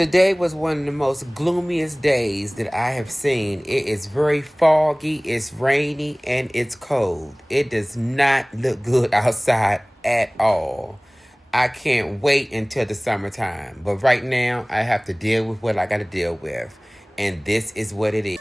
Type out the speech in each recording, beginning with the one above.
Today was one of the most gloomiest days that I have seen. It is very foggy, it's rainy, and it's cold. It does not look good outside at all. I can't wait until the summertime. But right now, I have to deal with what I got to deal with. And this is what it is.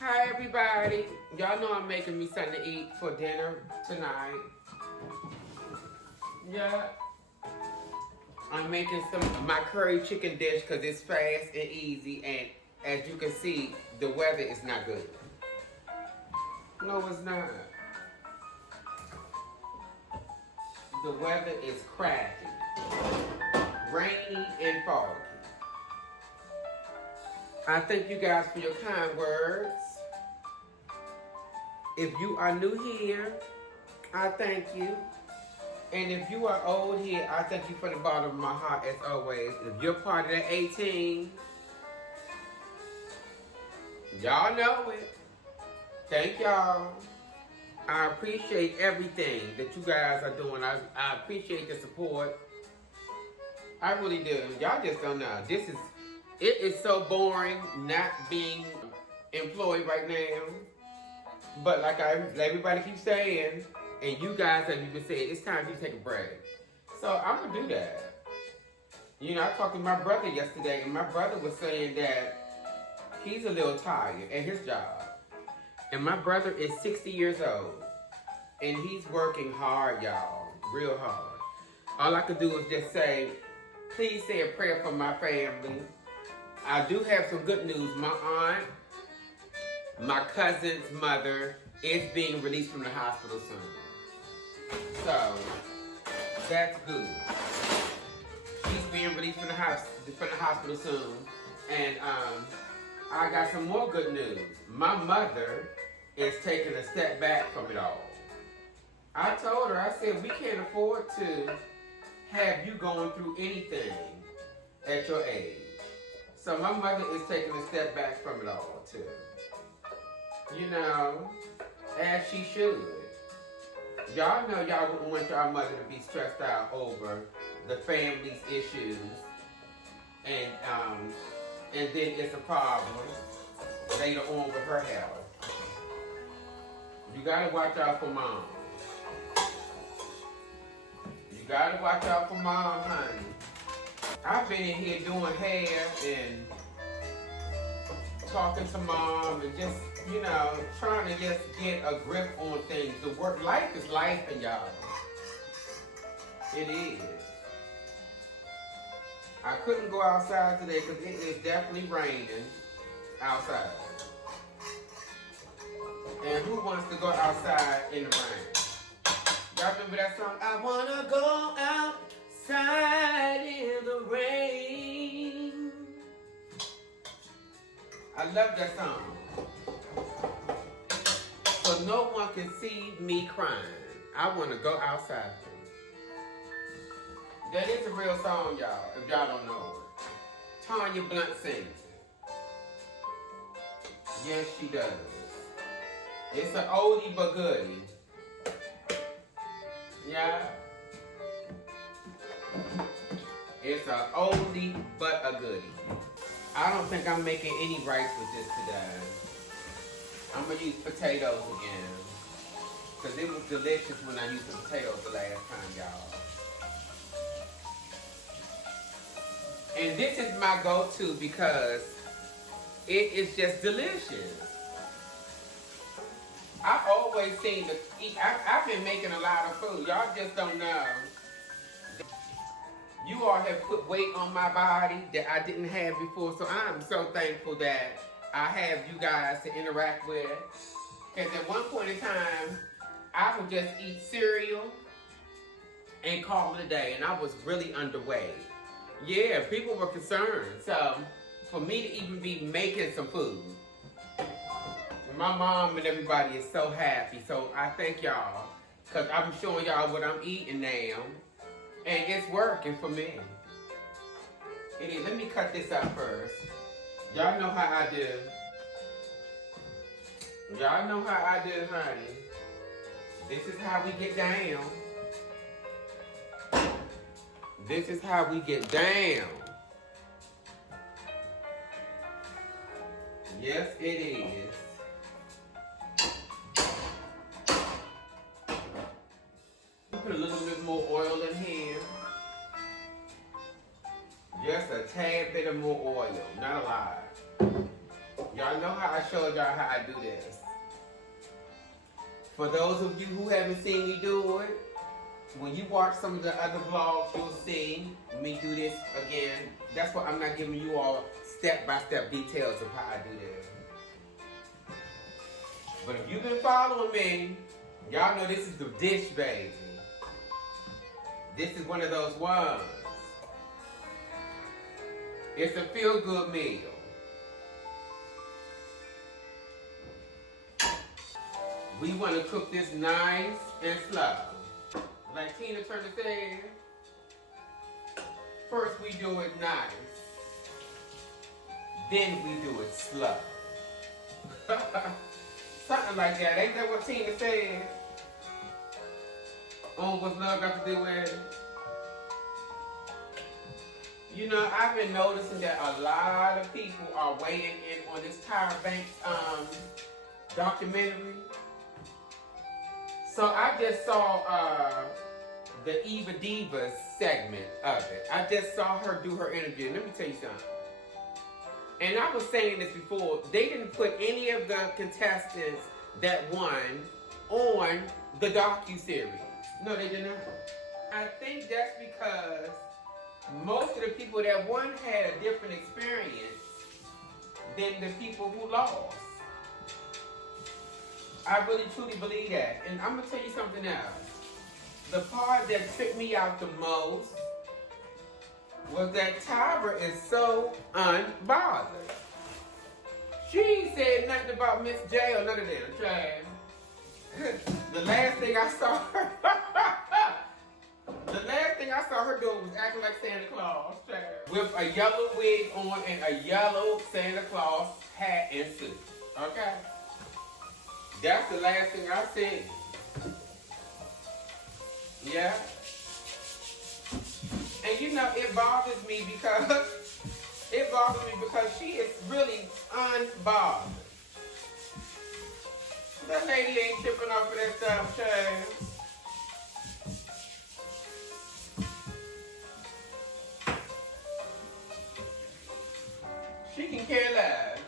Hi, everybody. Y'all know I'm making me something to eat for dinner tonight. Yeah. I'm making my curry chicken dish because it's fast and easy, and as you can see, the weather is not good. No, it's not. The weather is crappy, rainy and foggy. I thank you guys for your kind words. If you are new here, I thank you. And if you are old here, I thank you from the bottom of my heart as always. If you're part of that 18, y'all know it. Thank y'all. I appreciate everything that you guys are doing. I appreciate the support. I really do. Y'all just don't know. It is so boring not being employed right now. But like everybody keeps saying, and you guys have even said, it's time for you to take a break. So I'm going to do that. You know, I talked to my brother yesterday, and my brother was saying that he's a little tired at his job. And my brother is 60 years old. And he's working hard, y'all. Real hard. All I could do is just say, please say a prayer for my family. I do have some good news. My aunt, my cousin's mother, is being released from the hospital soon. So, that's good. She's being released from the hospital soon. And I got some more good news. My mother is taking a step back from it all. I told her, I said, we can't afford to have you going through anything at your age. So my mother is taking a step back from it all, too. You know, as she should. Y'all know y'all wouldn't want y'all mother to be stressed out over the family's issues. And then it's a problem later on with her health. You gotta watch out for mom. You gotta watch out for mom, honey. I've been in here doing hair and talking to mom and just, you know, trying to just get a grip on things. Life is life, and y'all. It is. I couldn't go outside today because it is definitely raining outside. And who wants to go outside in the rain? Y'all remember that song? I wanna go outside in the rain. I love that song. So no one can see me crying. I want to go outside. That is a real song, y'all, if y'all don't know it. Tanya Blunt sings it. Yes, she does. It's an oldie but goodie. Yeah. It's an oldie but a goodie. I don't think I'm making any rice with this today. I'm going to use potatoes again. Because it was delicious when I used the potatoes the last time, y'all. And this is my go-to because it is just delicious. I've always seen to eat. I've been making a lot of food. Y'all just don't know. You all have put weight on my body that I didn't have before. So I'm so thankful that I have you guys to interact with. Because at one point in time, I would just eat cereal and call it a day. And I was really underweight. Yeah, people were concerned. So for me to even be making some food, my mom and everybody is so happy. So I thank y'all. Because I'm showing y'all what I'm eating now. And it's working for me. It is. Let me cut this out first. Y'all know how I do. Y'all know how I do, honey. This is how we get down. This is how we get down. Yes, it is. Put a little bit more oil in here. Just a tad bit of more oil, not a lot. Y'all know how I showed y'all how I do this. For those of you who haven't seen me do it, when you watch some of the other vlogs, you'll see me do this again. That's why I'm not giving you all step-by-step details of how I do this. But if you've been following me, y'all know this is the dish, baby. This is one of those ones. It's a feel-good meal. We want to cook this nice and slow. Like Tina Turner said, first we do it nice, then we do it slow. Something like that. Ain't that what Tina said? On what's love got to do with it? You know, I've been noticing that a lot of people are weighing in on this Tyra Banks documentary. So I just saw the Eva Divas segment of it. I just saw her do her interview. Let me tell you something. And I was saying this before. They didn't put any of the contestants that won on the docuseries. No, they did not. I think that's because most of the people that won had a different experience than the people who lost. I really truly believe that. And I'm going to tell you something else. The part that tripped me out the most was that Tyra is so unbothered. She ain't said nothing about Miss J or none of them, Chad. The last thing I saw her doing was acting like Santa Claus, Chad. With a yellow wig on and a yellow Santa Claus hat and suit. Okay? That's the last thing I said. Yeah. And you know, it bothers me because she is really unbothered. That lady ain't tripping off of that stuff, child. She can care less.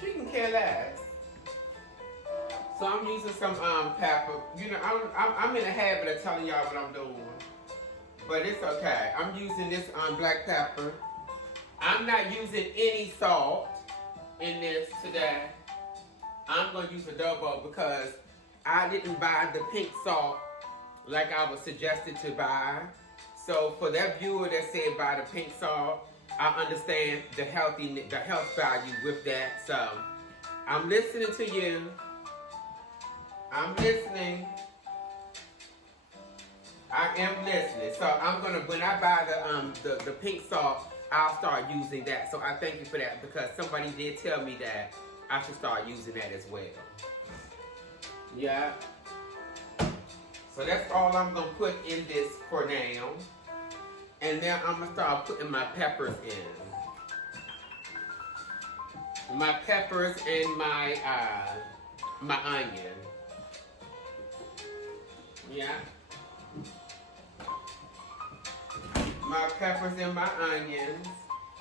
She can care less. So I'm using some pepper. You know, I'm in the habit of telling y'all what I'm doing, but it's okay. I'm using this black pepper. I'm not using any salt in this today. I'm gonna use adobo because I didn't buy the pink salt like I was suggested to buy. So for that viewer that said buy the pink salt, I understand the health value with that. So I'm listening to you. I'm listening. I am listening. So I'm gonna, when I buy the pink salt, I'll start using that. So I thank you for that because somebody did tell me that I should start using that as well. Yeah. So that's all I'm gonna put in this for now. And then I'm gonna start putting my peppers in. My peppers and my onion. Yeah. My peppers and my onions.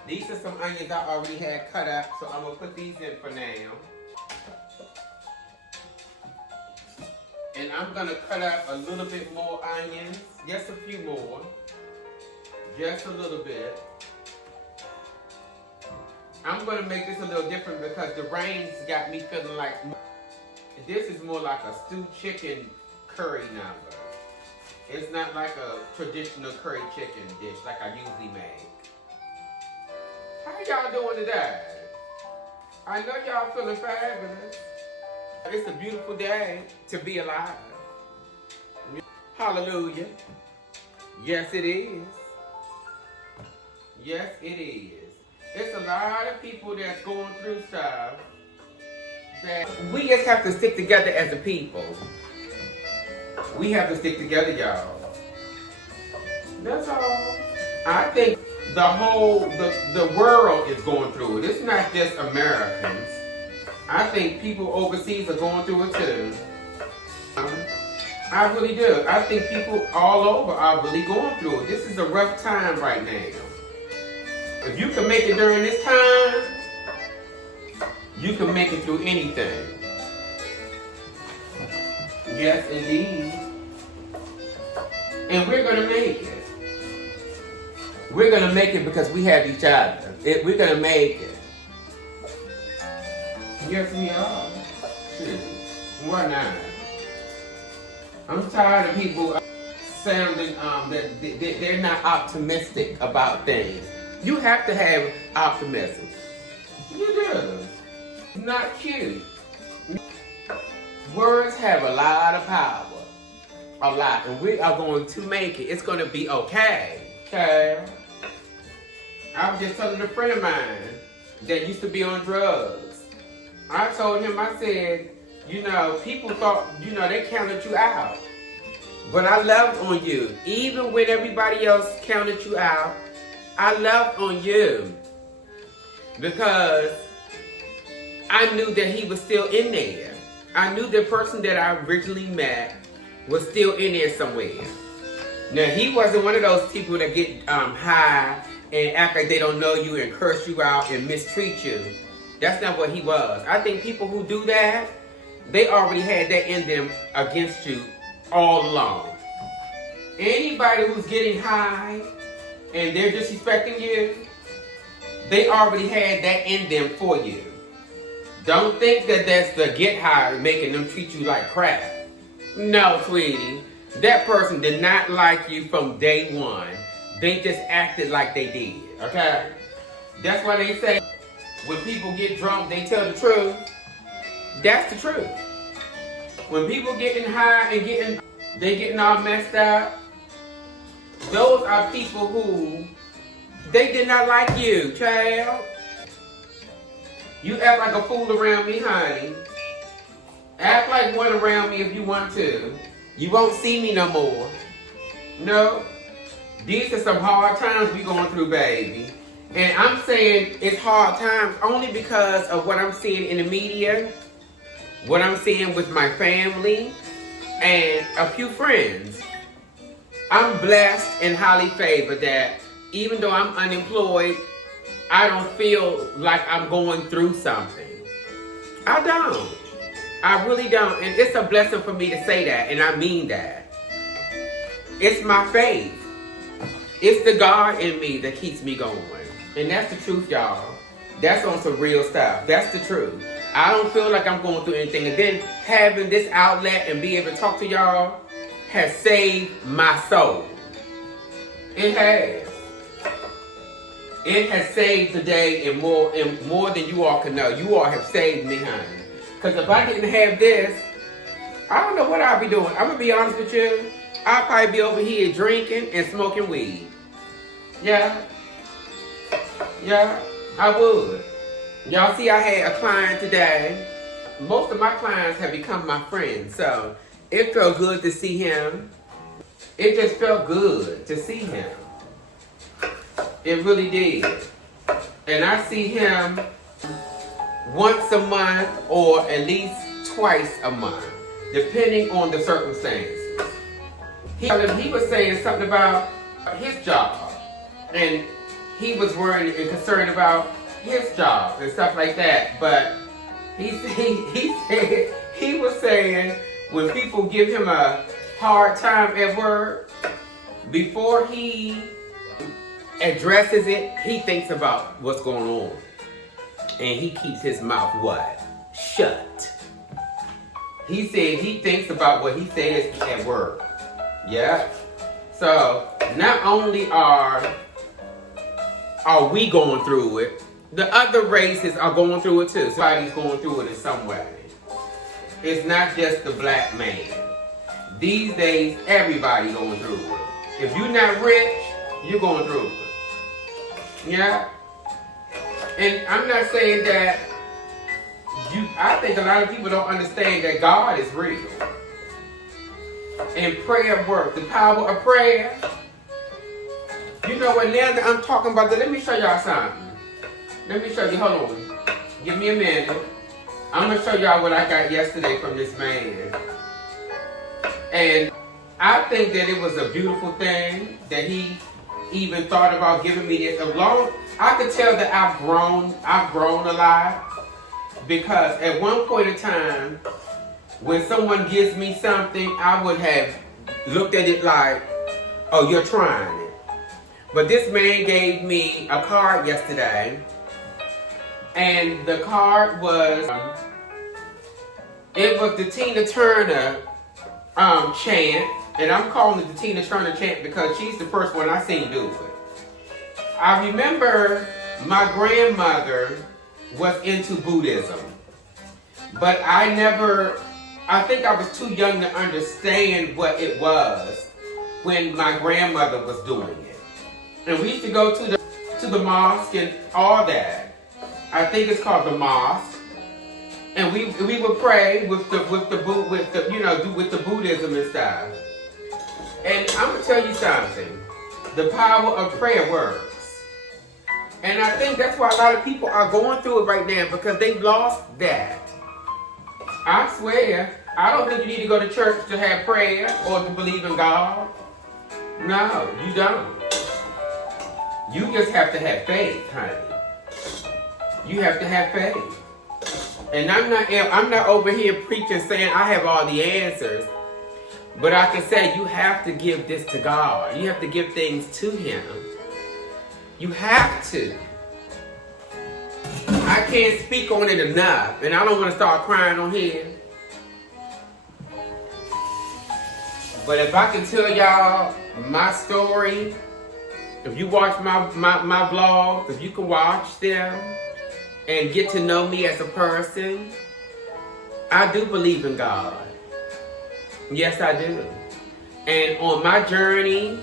These are some onions I already had cut up, so I'm gonna put these in for now. And I'm gonna cut up a little bit more onions, just a few more. Just a little bit. I'm gonna make this a little different because the rain's got me feeling like this is more like a stewed chicken curry number. It's not like a traditional curry chicken dish like I usually make. How y'all doing today? I know y'all feeling fabulous. It's a beautiful day to be alive. Hallelujah. Yes, it is. Yes, it is. It's a lot of people that's going through stuff that we just have to stick together as a people. We have to stick together, y'all. That's all. I think the world is going through it. It's not just Americans. I think people overseas are going through it too. I really do. I think people all over are really going through it. This is a rough time right now. If you can make it during this time, you can make it through anything. Yes, indeed. And we're going to make it. We're going to make it because we have each other. We're going to make it. Yes, we are. Shit. Why not? I'm tired of people sounding that they're not optimistic about things. You have to have optimism. You do. It's not cute. Words have a lot of power. A lot. And we are going to make it. It's going to be okay. Okay? I was just telling a friend of mine that used to be on drugs. I told him, I said, you know, people thought, you know, they counted you out. But I loved on you. Even when everybody else counted you out, I loved on you. Because I knew that he was still in there. I knew the person that I originally met was still in there somewhere. Now, he wasn't one of those people that get high and act like they don't know you and curse you out and mistreat you. That's not what he was. I think people who do that, they already had that in them against you all along. Anybody who's getting high and they're disrespecting you, they already had that in them for you. Don't think that that's the get high making them treat you like crap. No, sweetie. That person did not like you from day one. They just acted like they did, okay? That's why they say when people get drunk, they tell the truth. That's the truth. When people getting high and they getting all messed up, those are people who, they did not like you, child. You act like a fool around me, honey. Act like one around me if you want to. You won't see me no more. No. These are some hard times we going through, baby. And I'm saying it's hard times only because of what I'm seeing in the media, what I'm seeing with my family, and a few friends. I'm blessed and highly favored that even though I'm unemployed, I don't feel like I'm going through something. I don't. I really don't. And it's a blessing for me to say that, and I mean that. It's my faith. It's the God in me that keeps me going. And that's the truth, y'all. That's on some real stuff. That's the truth. I don't feel like I'm going through anything. And then having this outlet and be able to talk to y'all has saved my soul. It has. It has saved the day and more than you all can know. You all have saved me, honey. Because if I didn't have this, I don't know what I'd be doing. I'm going to be honest with you. I'd probably be over here drinking and smoking weed. Yeah. Yeah, I would. Y'all see I had a client today. Most of my clients have become my friends, so it felt good to see him. It just felt good to see him. It really did. And I see him once a month or at least twice a month, depending on the circumstances. He was saying something about his job, and he was worried and concerned about his job and stuff like that. But he said he was saying when people give him a hard time at work, before he addresses it, he thinks about what's going on. And he keeps his mouth what? Shut. He said he thinks about what he says at work. Yeah. So not only are we going through it, the other races are going through it too. Somebody's going through it in some way. It's not just the black man. These days, everybody going through it. If you're not rich, you're going through it. Yeah. And I'm not saying that I think a lot of people don't understand that God is real. And prayer works. The power of prayer. You know what, now that I'm talking about that, let me show y'all something. Let me show you, hold on. Give me a minute. I'm going to show y'all what I got yesterday from this man. And I think that it was a beautiful thing that he even thought about giving me this. I could tell that I've grown a lot, because at one point in time, when someone gives me something, I would have looked at it like, oh, you're trying it. But this man gave me a card yesterday, and the card was, it was the Tina Turner chant, and I'm calling it the Tina Turner chant because she's the first one I seen do it. I remember my grandmother was into Buddhism, but I think I was too young to understand what it was when my grandmother was doing it. And we used to go to the mosque and all that. I think it's called the mosque. And we would pray with the Buddhism and stuff. And I'm gonna tell you something. The power of prayer works. And I think that's why a lot of people are going through it right now, because they've lost that. I swear, I don't think you need to go to church to have prayer or to believe in God. No, you don't. You just have to have faith, honey. You have to have faith. And I'm not over here preaching saying I have all the answers. But I can say you have to give this to God. You have to give things to Him. You have to. I can't speak on it enough. And I don't want to start crying on here. But if I can tell y'all my story, if you watch my vlogs, if you can watch them and get to know me as a person, I do believe in God. Yes, I do. And on my journey,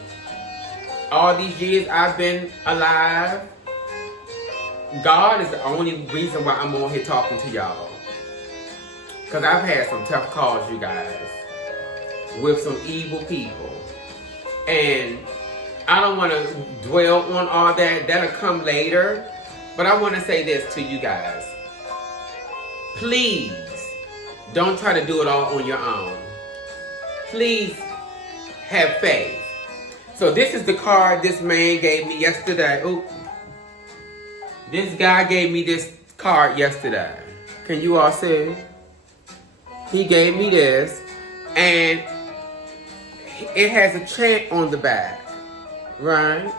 all these years I've been alive, God is the only reason why I'm on here talking to y'all. Because I've had some tough calls, you guys, with some evil people. And I don't want to dwell on all that. That'll come later. But I want to say this to you guys. Please, don't try to do it all on your own. Please have faith. So this is the card this man gave me yesterday. Ooh. This guy gave me this card yesterday. Can you all see? He gave me this. And it has a chant on the back. Right?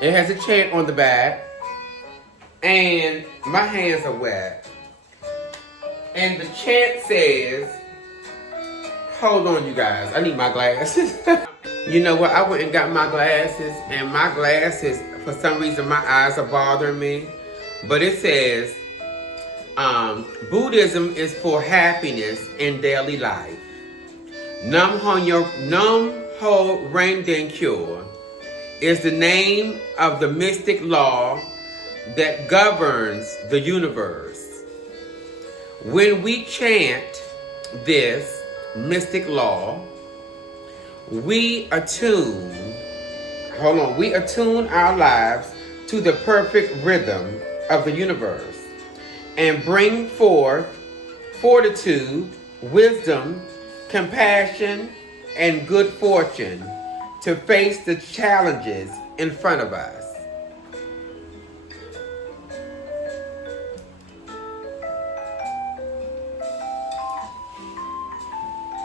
It has a chant on the back. And my hands are wet. And the chant says, hold on, you guys. I need my glasses. You know what? I went and got my glasses. And my glasses, for some reason, my eyes are bothering me. But it says, Buddhism is for happiness in daily life. Nam Ho Rengden Cure is the name of the mystic law that governs the universe. When we chant this mystic law, we attune our lives to the perfect rhythm of the universe and bring forth fortitude, wisdom, compassion, and good fortune to face the challenges in front of us.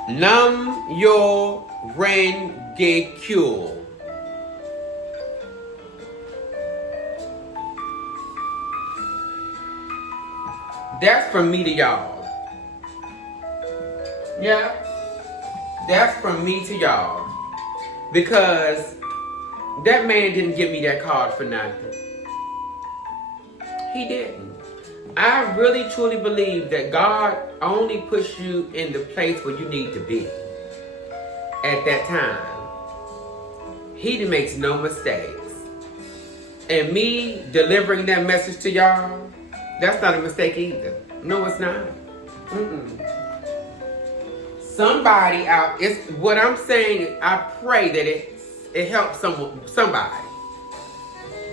Nam Yo Ren Ge Kyo. That's from me to y'all. Yeah. That's from me to y'all. Because that man didn't give me that card for nothing. He didn't. I really truly believe that God only puts you in the place where you need to be at that time. He makes no mistakes. And me delivering that message to y'all, that's not a mistake either. No, it's not. Somebody out, it's what I'm saying, I pray that it helps somebody.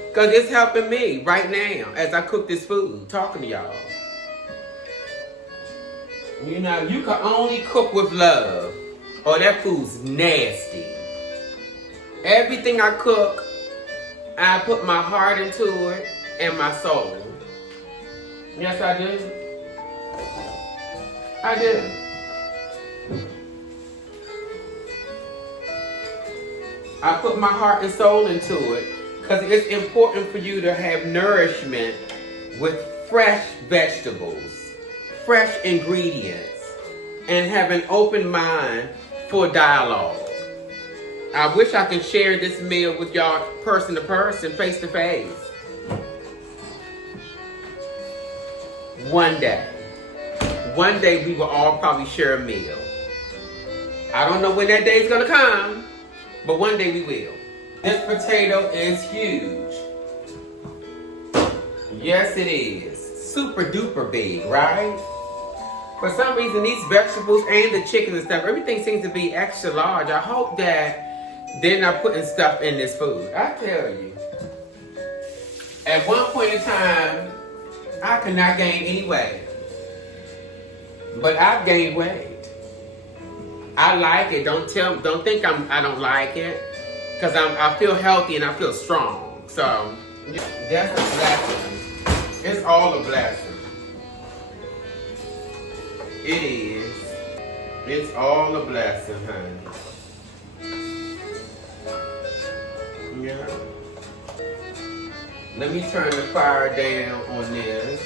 Because it's helping me right now as I cook this food, talking to y'all. You know, you can only cook with love, or that food's nasty. Everything I cook, I put my heart into it and my soul. Yes, I do. I do. I put my heart and soul into it because it's important for you to have nourishment with fresh vegetables, fresh ingredients, and have an open mind for dialogue. I wish I could share this meal with y'all person to person, face to face. One day we will all probably share a meal. I don't know when that day is gonna come, but one day we will. This potato is huge. Yes, it is. Super duper big, right? For some reason, these vegetables and the chicken and stuff, everything seems to be extra large. I hope that they're not putting stuff in this food. I tell you. At one point in time, I could not gain any weight. But I've gained weight. I like it. Don't think I don't like it. Because I feel healthy and I feel strong. So, that's a blessing. It's all a blessing. It is. It's all a blessing, honey. Yeah. Let me turn the fire down on this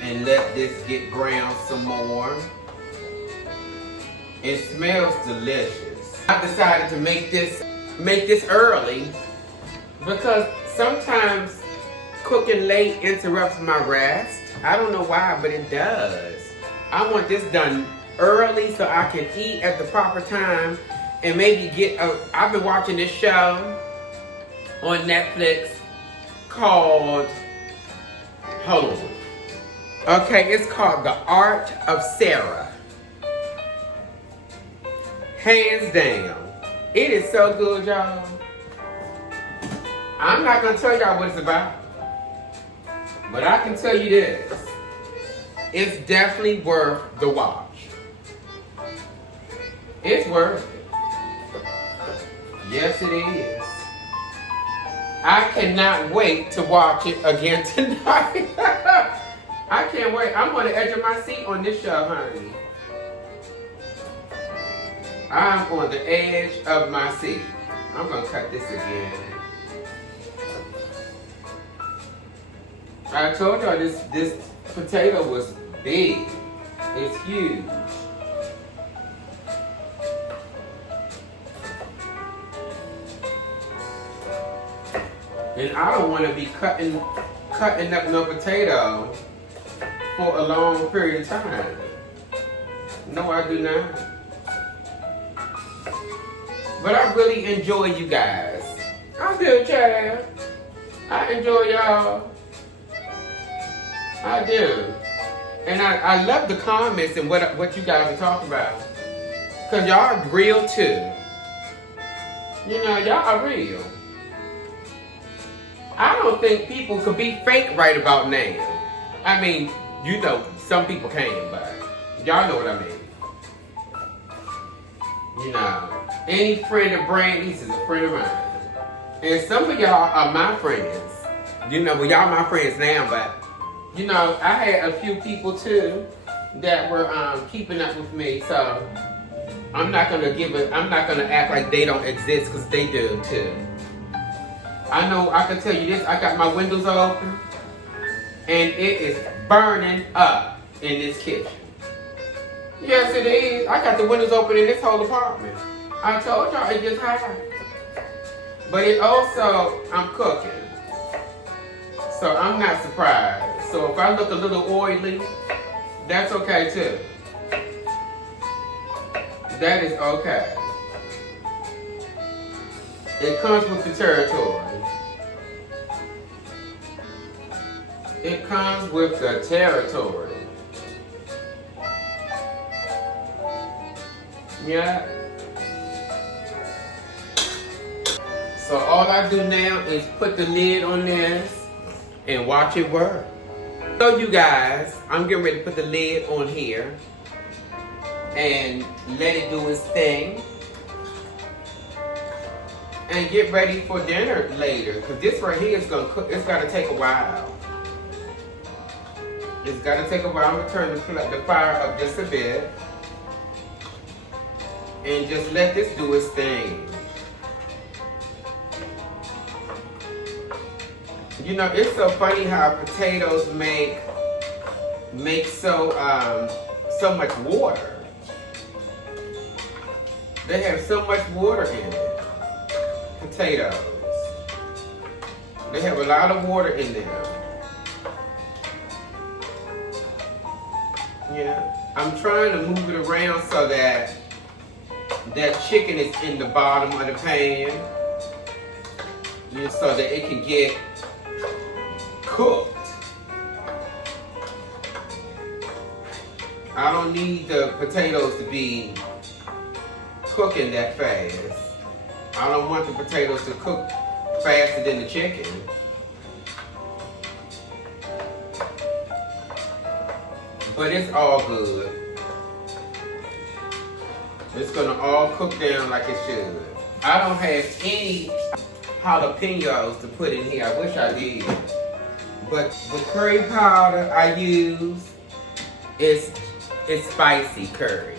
and let this get browned some more. It smells delicious. I decided to make this early because sometimes cooking late interrupts my rest. I don't know why, but it does. I want this done early so I can eat at the proper time and maybe I've been watching this show on Netflix called, hold on. Okay, it's called The Art of Sarah. Hands down. It is so good, y'all. I'm not going to tell y'all what it's about. But I can tell you this. It's definitely worth the watch. It's worth it. Yes, it is. I cannot wait to watch it again tonight. I can't wait. I'm on the edge of my seat on this show, honey. I'm on the edge of my seat. I'm going to cut this again. I told y'all this potato was big. It's huge. And I don't want to be cutting up no potato for a long period of time. No, I do not. But I really enjoy you guys. I do, Chad. I enjoy y'all. I do. And I love the comments and what you guys are talking about. Because y'all are real too. You know, y'all are real. I don't think people could be fake right about now. I mean, you know, some people can, but y'all know what I mean. You know, any friend of Brandy's is a friend of mine. And some of y'all are my friends. You know, well, y'all my friends now, but, you know, I had a few people too that were keeping up with me, so I'm not gonna act like they don't exist, because they do too. I know, I can tell you this, I got my windows open, and it is burning up in this kitchen. Yes, it is. I got the windows open in this whole apartment. I told y'all it gets hot. But it also, I'm cooking. So I'm not surprised. So if I look a little oily, that's okay too. That is okay. It comes with the territory. It comes with the territory. Yeah. So all I do now is put the lid on this and watch it work. So you guys, I'm getting ready to put the lid on here and let it do its thing. And get ready for dinner later. Because this right here is going to cook. It's got to take a while. It's got to take a while. I'm going to turn the fire up just a bit. And just let this do its thing. You know, it's so funny how potatoes make so much water. They have so much water in it. Potatoes. They have a lot of water in them. Yeah. I'm trying to move it around so that chicken is in the bottom of the pan. Yeah, so that it can get cooked. I don't need the potatoes to be cooking that fast. I don't want the potatoes to cook faster than the chicken. But it's all good. It's gonna all cook down like it should. I don't have any jalapenos to put in here. I wish I did. But the curry powder I use is spicy curry.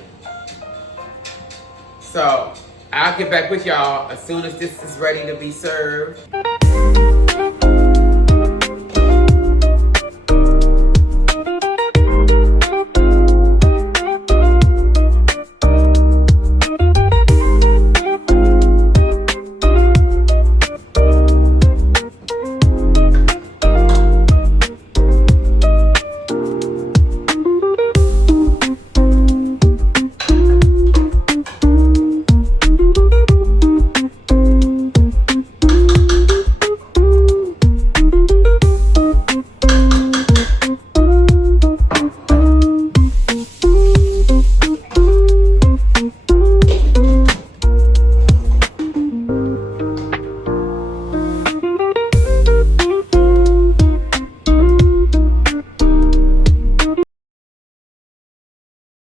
So I'll get back with y'all as soon as this is ready to be served.